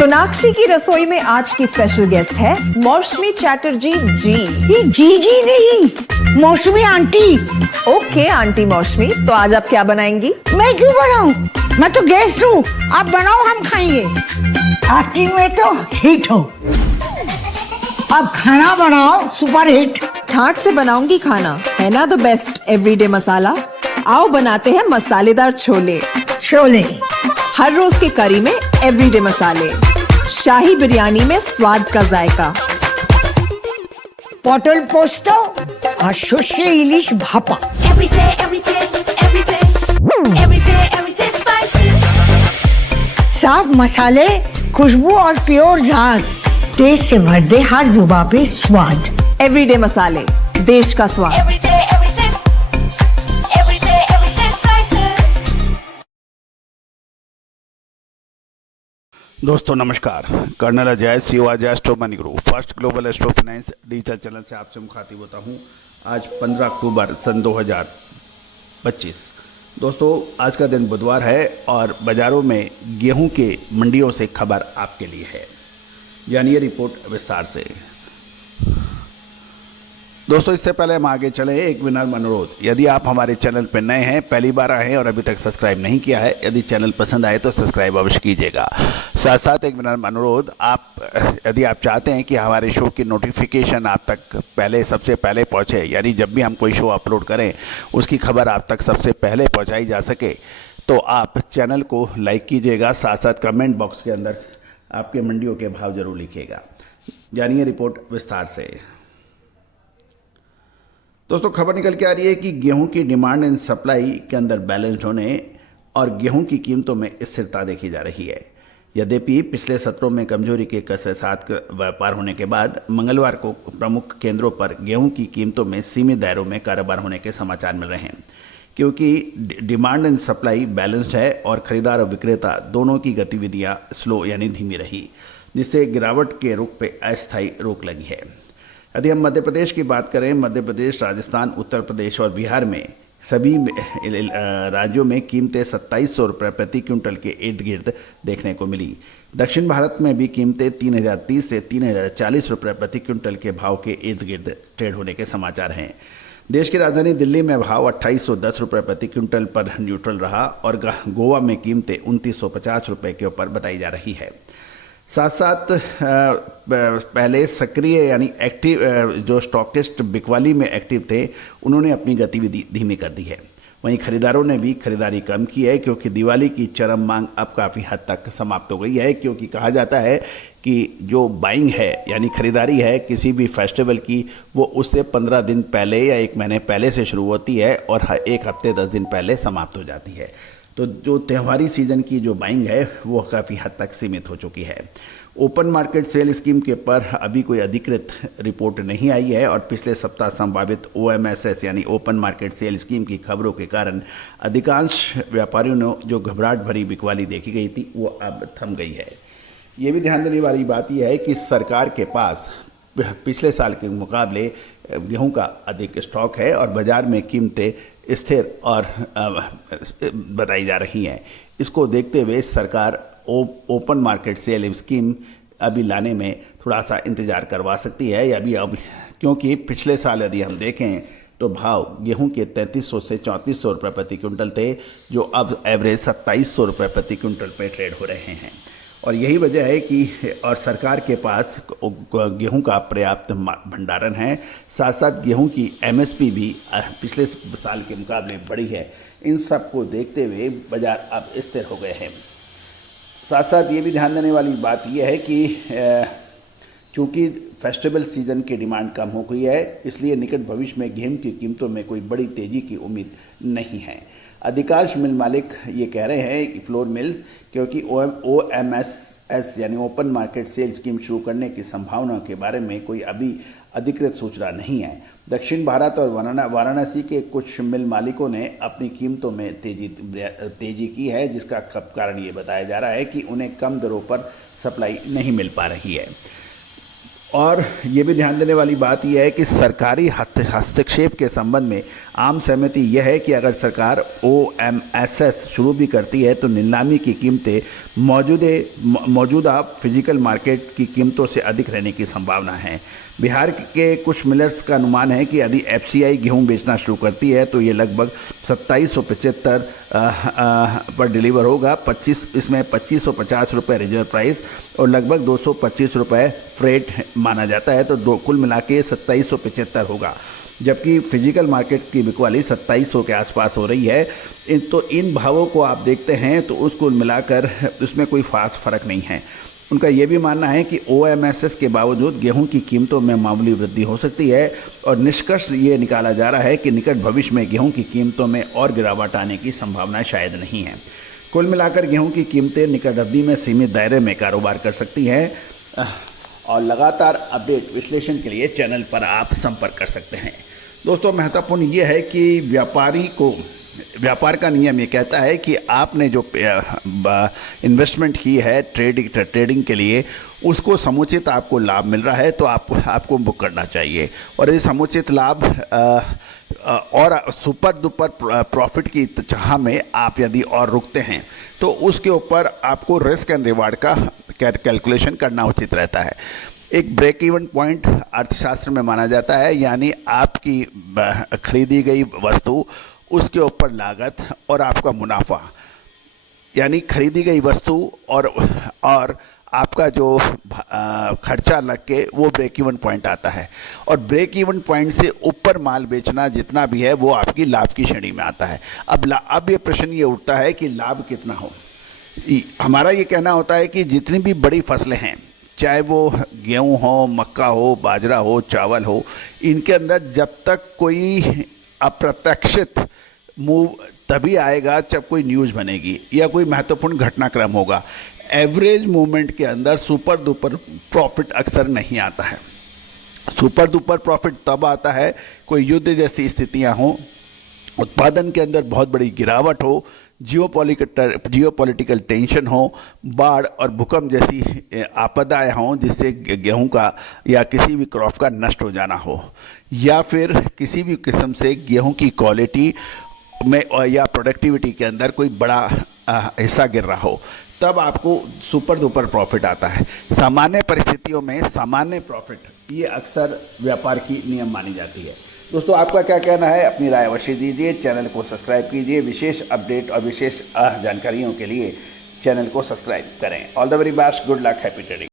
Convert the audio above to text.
सोनाक्षी की रसोई में आज की स्पेशल गेस्ट है मौसमी चैटर्जी जी। ये जी नहीं, मौसमी आंटी। ओके आंटी मौसमी, तो आज आप क्या बनाएंगी? मैं क्यों बनाऊं? मैं तो गेस्ट हूँ, आप बनाओ हम खाएंगे। एक्टिंग में तो हिट हो, अब खाना बनाओ सुपर हिट। ठाट से बनाऊंगी खाना, है ना द बेस्ट एवरीडे मसाला। आओ बनाते हैं मसालेदार छोले। छोले हर रोज के करी में एवरीडे मसाले, शाही बिरयानी में स्वाद का जायका। পটল পোস্ত আর সর্ষে ইলিশ ভাপা। साफ मसाले, खुशबू और प्योर झाग, टेस्ट से भर दे हर जुबान पे स्वाद। एवरीडे मसाले, देश का स्वाद। दोस्तों नमस्कार। Colonel Ajay CO Ajay astro money group first global astro finance digital channel से आपसे मुखातिब होता हूं। आज 15 अक्टूबर सन 2025। दोस्तों आज का दिन बुधवार है और बाज़ारों में गेहूं के मंडियों से खबर आपके लिए है, जानिए रिपोर्ट विस्तार से। दोस्तों इससे पहले हम आगे चले, एक विनम्र अनुरोध, यदि आप हमारे चैनल पर नए हैं, पहली बार आए हैं और अभी तक सब्सक्राइब नहीं किया है, यदि चैनल पसंद आए तो सब्सक्राइब अवश्य कीजिएगा। साथ साथ एक विनम्र अनुरोध, यदि आप चाहते हैं कि हमारे शो की नोटिफिकेशन आप तक सबसे पहले पहुंचे, यानी जब भी हम कोई शो अपलोड करें उसकी खबर आप तक सबसे पहले पहुंचाई जा सके, तो आप चैनल को लाइक कीजिएगा। साथ साथ कमेंट बॉक्स के अंदर आपके मंडियों के भाव जरूर लिखिएगा। जानिए रिपोर्ट विस्तार से। दोस्तों खबर निकल के आ रही है कि गेहूं की डिमांड एंड सप्लाई के अंदर बैलेंस्ड होने और गेहूं की कीमतों में स्थिरता देखी जा रही है। यद्यपि पिछले सत्रों में कमजोरी के साथ व्यापार होने के बाद मंगलवार को प्रमुख केंद्रों पर गेहूं की कीमतों में सीमित दायरों में कारोबार होने के समाचार मिल रहे हैं, क्योंकि डिमांड एंड सप्लाई बैलेंस्ड है और खरीदार और विक्रेता दोनों की गतिविधियां स्लो यानी धीमी रही, जिससे गिरावट के रुख पे अस्थायी रोक लगी है। यदि हम मध्य प्रदेश की बात करें, मध्य प्रदेश, राजस्थान, उत्तर प्रदेश और बिहार में सभी राज्यों में कीमतें 2700 रुपये प्रति क्विंटल के इर्द गिर्द देखने को मिली। दक्षिण भारत में भी कीमतें 3030 से 3040 रुपये प्रति क्विंटल के भाव के इर्द गिर्द ट्रेड होने के समाचार हैं। देश की राजधानी दिल्ली में भाव 2810 रुपये प्रति क्विंटल पर न्यूट्रल रहा और गोवा में कीमतें 2950 रुपये के ऊपर बताई जा रही है। साथ साथ पहले सक्रिय यानी एक्टिव जो स्टॉकिस्ट बिकवाली में एक्टिव थे, उन्होंने अपनी गतिविधि धीमी कर दी है। वहीं खरीदारों ने भी खरीदारी कम की है, क्योंकि दिवाली की चरम मांग अब काफ़ी हद तक समाप्त हो गई है। क्योंकि कहा जाता है कि जो बाइंग है यानी खरीदारी है किसी भी फेस्टिवल की, वो उससे 15 दिन पहले या 1 महीने पहले से शुरू होती है और 1 हफ्ते 10 दिन पहले समाप्त हो जाती है। तो जो त्योहारी सीजन की जो बाइंग है वो काफ़ी हद तक सीमित हो चुकी है। ओपन मार्केट सेल स्कीम के पर अभी कोई अधिकृत रिपोर्ट नहीं आई है और पिछले सप्ताह संभावित OMSS यानी ओपन मार्केट सेल स्कीम की खबरों के कारण अधिकांश व्यापारियों ने जो घबराहट भरी बिकवाली देखी गई थी वो अब थम गई है। ये भी ध्यान देने वाली बात यह है कि सरकार के पास पिछले साल के मुकाबले गेहूं का अधिक स्टॉक है और बाज़ार में कीमतें स्थिर और बताई जा रही हैं। इसको देखते हुए सरकार ओपन मार्केट सेल स्कीम अभी लाने में थोड़ा सा इंतज़ार करवा सकती है या अब, क्योंकि पिछले साल यदि हम देखें तो भाव गेहूं के 3300 से 3400 रुपये प्रति क्विंटल थे, जो अब एवरेज 2700 रुपये प्रति क्विंटल पे ट्रेड हो रहे हैं। और यही वजह है कि और सरकार के पास गेहूं का पर्याप्त भंडारण है। साथ साथ गेहूं की MSP भी पिछले साल के मुकाबले बढ़ी है। इन सब को देखते हुए बाज़ार अब स्थिर हो गए हैं। साथ साथ ये भी ध्यान देने वाली बात यह है कि चूँकि फेस्टिवल सीज़न की डिमांड कम हो गई है, इसलिए निकट भविष्य में गेहूं की कीमतों में कोई बड़ी तेज़ी की उम्मीद नहीं है। अधिकांश मिल मालिक ये कह रहे हैं, फ्लोर मिल्स, क्योंकि OMSS यानी ओपन मार्केट सेल स्कीम शुरू करने की संभावनाओं के बारे में कोई अभी अधिकृत सूचना नहीं है। दक्षिण भारत और वाराणसी के कुछ मिल मालिकों ने अपनी कीमतों में तेजी की है, जिसका कारण ये बताया जा रहा है कि उन्हें कम दरों पर सप्लाई नहीं मिल पा रही है। और ये भी ध्यान देने वाली बात यह है कि सरकारी हस्तक्षेप के संबंध में आम सहमति यह है कि अगर सरकार OMSS शुरू भी करती है तो नीलामी की कीमतें मौजूदा फिजिकल मार्केट की कीमतों से अधिक रहने की संभावना है। बिहार के कुछ मिलर्स का अनुमान है कि यदि FCI गेहूं बेचना शुरू करती है तो ये लगभग 2775 पर डिलीवर होगा। इसमें 2550 रुपये रिजर्व प्राइस और लगभग 225 रुपये फ्रेट माना जाता है, तो कुल मिला के 2775 होगा, जबकि फिजिकल मार्केट की बिकवाली 2700 के आसपास हो रही है। तो इन भावों को आप देखते हैं तो उसको मिलाकर उसमें कोई खास फर्क नहीं है। उनका ये भी मानना है कि OMSS के बावजूद गेहूं की कीमतों में मामूली वृद्धि हो सकती है और निष्कर्ष ये निकाला जा रहा है कि निकट भविष्य में गेहूं की कीमतों में और गिरावट आने की संभावना शायद नहीं है। कुल मिलाकर गेहूं की कीमतें निकट अवधि में सीमित दायरे में कारोबार कर सकती हैं और लगातार अपडेट विश्लेषण के लिए चैनल पर आप संपर्क कर सकते हैं। दोस्तों, महत्वपूर्ण ये है कि व्यापार का नियम ये कहता है कि आपने जो इन्वेस्टमेंट की है ट्रेडिंग के लिए, उसको समुचित आपको लाभ मिल रहा है तो आपको बुक करना चाहिए। और ये समुचित लाभ और सुपर डुपर प्रॉफिट की चाह में आप यदि और रुकते हैं तो उसके ऊपर आपको रिस्क एंड रिवार्ड का कैलकुलेशन करना उचित रहता है। एक ब्रेक इवन पॉइंट अर्थशास्त्र में माना जाता है, यानी आपकी खरीदी गई वस्तु, उसके ऊपर लागत और आपका मुनाफा, यानी खरीदी गई वस्तु और आपका जो खर्चा लग के वो ब्रेक इवन पॉइंट आता है। और ब्रेक इवन पॉइंट से ऊपर माल बेचना जितना भी है वो आपकी लाभ की श्रेणी में आता है। अब ये प्रश्न ये उठता है कि लाभ कितना हो। हमारा ये कहना होता है कि जितनी भी बड़ी फसलें हैं, चाहे वो गेहूँ हो, मक्का हो, बाजरा हो, चावल हो, इनके अंदर जब तक कोई अप्रत्याशित मूव तभी आएगा जब कोई न्यूज़ बनेगी या कोई महत्वपूर्ण घटनाक्रम होगा। एवरेज मूवमेंट के अंदर सुपर डुपर प्रॉफिट अक्सर नहीं आता है। सुपर डुपर प्रॉफिट तब आता है कोई युद्ध जैसी स्थितियां हों, उत्पादन के अंदर बहुत बड़ी गिरावट हो, जियोपॉलिटिकल टेंशन हो, बाढ़ और भूकंप जैसी आपदाएं हों जिससे गेहूं का या किसी भी क्रॉप का नष्ट हो जाना हो, या फिर किसी भी किस्म से गेहूं की क्वालिटी में या प्रोडक्टिविटी के अंदर कोई बड़ा हिस्सा गिर रहा हो, तब आपको सुपर डुपर प्रॉफिट आता है। सामान्य परिस्थितियों में सामान्य प्रॉफिट ये अक्सर व्यापार की नियम मानी जाती है। दोस्तों, आपका क्या कहना है? अपनी राय अवश्य दीजिए। चैनल को सब्सक्राइब कीजिए। विशेष अपडेट और विशेष जानकारियों के लिए चैनल को सब्सक्राइब करें। All the very best, good luck, happy trading.